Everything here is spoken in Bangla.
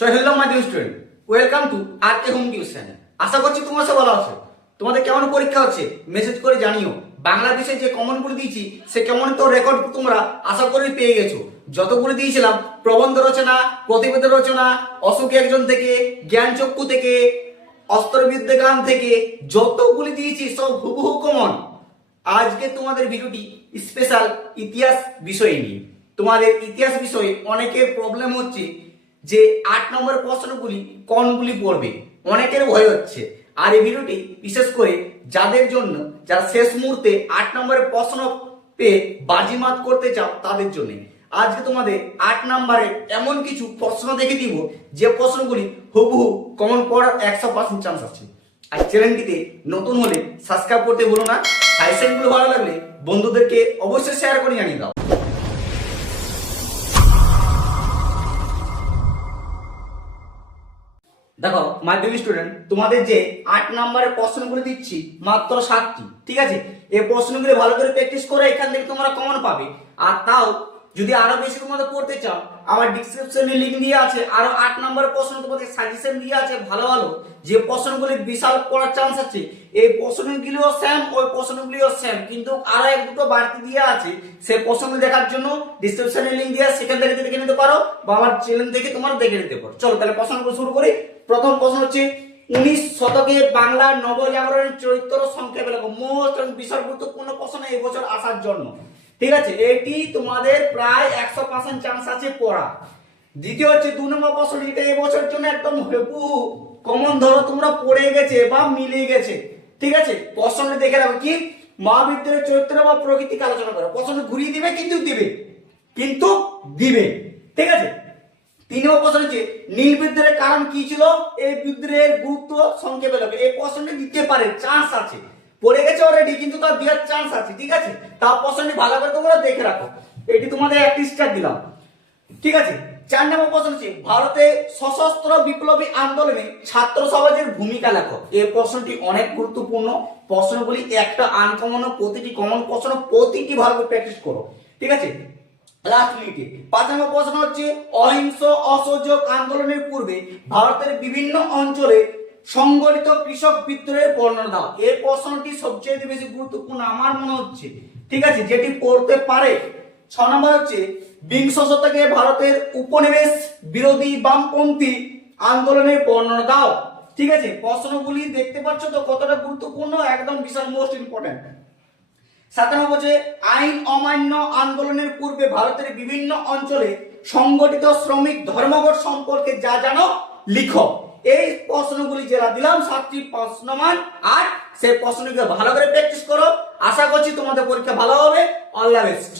So hello my dear student, welcome to RK home tuition. আশা করছি তোমার সব ভালো আছে। তোমাদের কেমন পরীক্ষা হচ্ছে মেসেজ করে জানিও। বাংলাদেশে যে কমনগুলো দিয়েছি সে কেমন তো রেকর্ড তোমরা আশা করি পেয়ে গেছো। যতগুলো দিয়েছিলাম প্রবন্ধ রচনা, প্রতিবেদন রচনা, অশোক একজন থেকে, জ্ঞানচক্ষু থেকে, অস্ত্রবিদ্যা গান থেকে যতগুলি দিয়েছি সব হুবহু কমন। আজকে তোমাদের ভিডিওটি স্পেশাল ইতিহাস বিষয় নিয়ে। তোমাদের ইতিহাস বিষয়ে অনেকের প্রবলেম হচ্ছে যে 8 নম্বর প্রশ্নগুলি কোনগুলি পড়বে, অনেকের ভয় হচ্ছে। আর এই ভিডিওটি বিশেষ করে যাদের জন্য, যারা শেষ মুহূর্তে 8 নম্বরের প্রশ্ন পেয়ে বাজিমাত করতে চাও তাদের জন্য আজকে তোমাদের 8 নম্বরে এমন কিছু প্রশ্ন দেখে দিব যে প্রশ্নগুলি হুবহু কমন পড়ার 100% চান্স আছে। আর চ্যানেলটিতে নতুন হলে সাবস্ক্রাইব করতে ভুলো না। সাজেশনগুলো ভালো লাগলে বন্ধুদেরকে অবশ্যই শেয়ার করে জানিয়ে দাও। দেখো মাধ্যমিক স্টুডেন্ট, তোমাদের যে 8 নম্বরের প্রশ্নগুলো দিচ্ছি মাত্র 7টি, ঠিক আছে? এই প্রশ্নগুলো ভালো করে প্র্যাকটিস করে এখান থেকে তোমরা কমন পাবে। আর তাও যদি আরো বেশি তোমাদের পড়তে চাও, আমার ডেসক্রিপশনে লিংক দিয়ে আছে, আরো 8 নম্বরের প্রশ্ন তোমাদের সাজেশন দিয়ে আছে ভালো ভালো, যে প্রশ্নগুলি বিশাল পড়ার চান্স আছে। এই প্রশ্নগুলিও সেম, ওই প্রশ্নগুলিও সেম, কিন্তু আরো এক দুটো বাড়তি দিয়ে আছে। সেই প্রশ্নগুলো দেখার জন্য ডেসক্রিপশনে লিংক দিয়ে সেখান থেকে দেখে নিতে পারো, বা আমার চ্যানেল থেকে তোমরা দেখে নিতে পারো। চলো তাহলে প্রশ্নগুলো শুরু করি। প্রথম প্রশ্ন হচ্ছে 19 শতকে বাংলার নবজাগরণের চরিত্র সংক্ষেপে লেখো। মোস্ট বিশাল গুরুত্বপূর্ণ প্রশ্ন এই বছর আসার জন্য, ঠিক আছে? এটি তোমাদের প্রায় 100% চান্স আছে পড়া। দ্বিতীয় হচ্ছে 2 নম্বর প্রশ্ন, এটা এই বছরের জন্য একদম হুবহু কমন, ধরো তোমরা পড়ে গেছে বা মিলে গেছে, ঠিক আছে? প্রশ্নটা দেখে রাখো, কি মহাবিদ্যালয়ের চরিত্র বা প্রকৃতিকে আলোচনা করো। প্রশ্ন ঘুরিয়ে দিবে, কিন্তু দিবে, ঠিক আছে? 3 নম্বর প্রশ্ন হচ্ছে নীল বিদ্রোহের কারণ কি ছিল, এই বিদ্রোহের গুরুত্ব সংক্ষেপে লেখো। এই প্রশ্নটি দিতে পারে, চান্স আছে, পড়ে গেছে অলরেডি কিন্তু তার দেওয়ার চান্স আছে, ঠিক আছে? তার প্রশ্নটি ভালো করে তোমরা দেখে রাখো। এটি তোমাদের একটি স্টার দিলাম, ঠিক আছে? 4 নম্বর প্রশ্ন হচ্ছে ভারতে সশস্ত্র বিপ্লবী আন্দোলনে ছাত্র সমাজের ভূমিকা লেখো। এই প্রশ্নটি অনেক গুরুত্বপূর্ণ। প্রশ্নগুলি একটা আনকমন, প্রতিটি কমন প্রশ্ন, প্রতিটি ভালো করে প্র্যাকটিস করো, ঠিক আছে? লাস্ট মিনিটে 5 নম্বর প্রশ্ন হচ্ছে অহিংস অসহযোগ আন্দোলনের পূর্বে ভারতের বিভিন্ন অঞ্চলে সংগঠিত কৃষক বিদ্রোহের বর্ণনা দাও। এই প্রশ্নটি সবচেয়ে বেশি গুরুত্বপূর্ণ আমার মনে হচ্ছে, ঠিক আছে? যেটি পড়তে পারে। 6 নম্বর হচ্ছে বিংশ শতকে ভারতের উপনিবেশ বিরোধী বামপন্থী আন্দোলনের বর্ণনা দাও, ঠিক আছে? প্রশ্নগুলি দেখতে পাচ্ছ তো কতটা গুরুত্বপূর্ণ, একদম বিশাল মোস্ট ইম্পর্টেন্ট। 7 নম্বর হচ্ছে আইন অমান্য আন্দোলনের পূর্বে ভারতের বিভিন্ন অঞ্চলে সংগঠিত শ্রমিক ধর্মঘট সম্পর্কে যা জানো লিখো। এই প্রশ্নগুলি যেটা দিলাম 7টি প্রশ্নমান, আর সেই প্রশ্নগুলো ভালো করে প্র্যাকটিস করো। আশা করছি তোমাদের পরীক্ষা ভালো হবে। All the best.